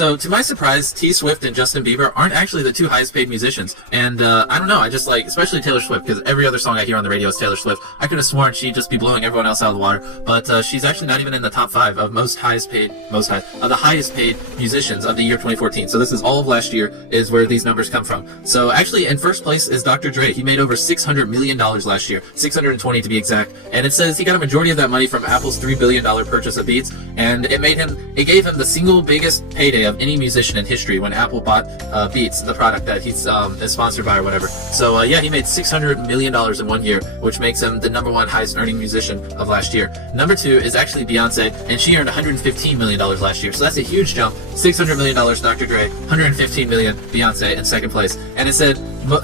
So, to my surprise, T Swift and Justin Bieber aren't actually the two highest paid musicians. And, I don't know, I just like, especially Taylor Swift, because every other song I hear on the radio is Taylor Swift. I could have sworn she'd just be blowing everyone else out of the water, but, she's actually not even in the top 5 of the highest paid musicians of the year 2014. So this is all of last year is where these numbers come from. So actually, in first place is Dr. Dre. He made over $600 million last year, 620 to be exact. And it says he got a majority of that money from Apple's $3 billion purchase of Beats, and it gave him the single biggest payday of any musician in history when Apple bought Beats, the product that he's is sponsored by or whatever. So yeah, he made $600 million in 1 year, which makes him the #1 highest earning musician of last year. Number 2 is actually Beyonce, and she earned $115 million last year. So that's a huge jump. $600 million Dr. Dre, $115 million Beyonce in second place. And it said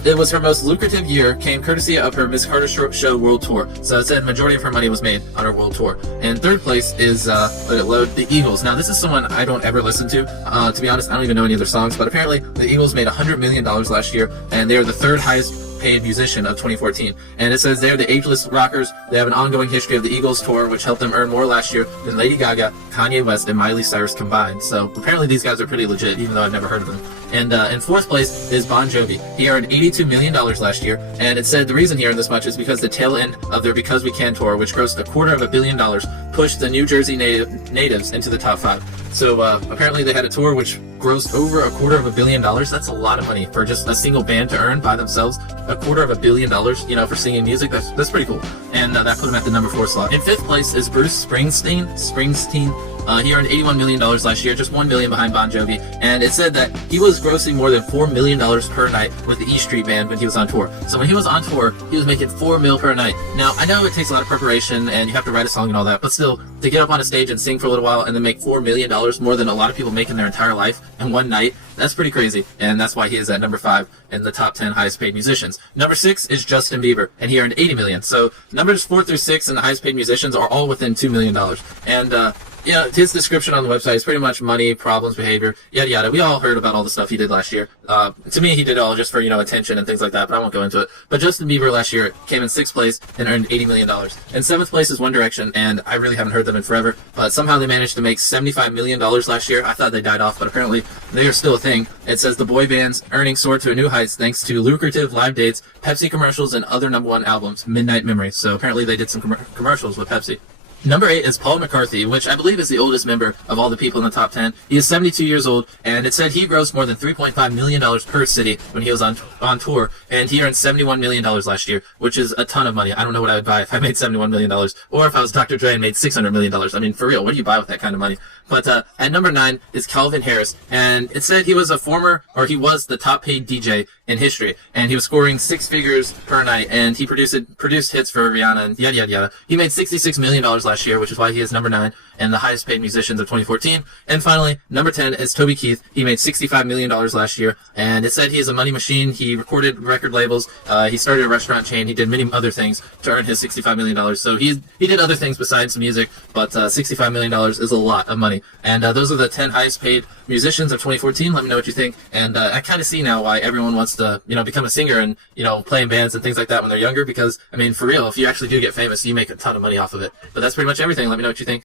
it was her most lucrative year, came courtesy of her Miss Carter Show World Tour. So it said majority of her money was made on her world tour. And third place is let it load, the Eagles. Now this is someone I don't ever listen to. To be honest, I don't even know any of their songs, but apparently the Eagles made $100 million last year, and they are the third highest paid musician of 2014. And it says they're the ageless rockers. They have an ongoing history of the Eagles tour, which helped them earn more last year than Lady Gaga, Kanye West, and Miley Cyrus combined. So apparently these guys are pretty legit, even though I've never heard of them. And in fourth place is Bon Jovi. He earned $82 million last year, and it said the reason he earned this much is because the tail end of their Because We Can tour, which grossed $250 million, pushed the New Jersey natives into the top 5. So apparently they had a tour which grossed over $250 million. That's a lot of money for just a single band to earn by themselves. $250 million, you know, for singing music. That's pretty cool. And that put him at the number 4 slot. In fifth place is Bruce Springsteen. He earned $81 million last year, just $1 million behind Bon Jovi. And it said that he was grossing more than $4 million per night with the E Street Band when he was on tour. So when he was on tour, he was making $4 million per night. Now, I know it takes a lot of preparation and you have to write a song and all that, but still, to get up on a stage and sing for a little while and then make $4 million more than a lot of people make in their entire life in one night, that's pretty crazy. And that's why he is at number 5 in the top 10 highest paid musicians. Number 6 is Justin Bieber, and he earned $80 million. So numbers 4 through 6 in the highest paid musicians are all within $2 million. And, yeah, his description on the website is pretty much money, problems, behavior, yada yada. We all heard about all the stuff he did last year. To me, he did it all just for, you know, attention and things like that, but I won't go into it. But Justin Bieber last year came in 6th place and earned $80 million. In 7th place is One Direction, and I really haven't heard them in forever, but somehow they managed to make $75 million last year. I thought they died off, but apparently they are still a thing. It says the boy band's earnings soared to a new heights thanks to lucrative live dates, Pepsi commercials, and other #1 albums, Midnight Memory. So apparently they did some commercials with Pepsi. Number 8 is Paul McCartney, which I believe is the oldest member of all the people in the top 10. He is 72 years old, and it said he grossed more than $3.5 million per city when he was on tour, and he earned $71 million last year, which is a ton of money. I don't know what I would buy if I made $71 million, or if I was Dr. Dre and made $600 million. I mean, for real, what do you buy with that kind of money? But at number 9 is Calvin Harris, and it said he was he was the top paid DJ in history, and he was scoring 6 figures per night, and he produced hits for Rihanna and yada yada yada. He made $66 million last year, which is why he is number 9 and the highest paid musicians of 2014. And finally, number 10 is Toby Keith. He made $65 million last year, and it said he is a money machine. He recorded record labels. He started a restaurant chain. He did many other things to earn his $65 million. So he did other things besides music, but $65 million is a lot of money. And those are the 10 highest paid musicians of 2014. Let me know what you think. And I kind of see now why everyone wants to, you know, become a singer and, you know, play in bands and things like that when they're younger, because, I mean, for real, if you actually do get famous, you make a ton of money off of it. But that's pretty much everything. Let me know what you think.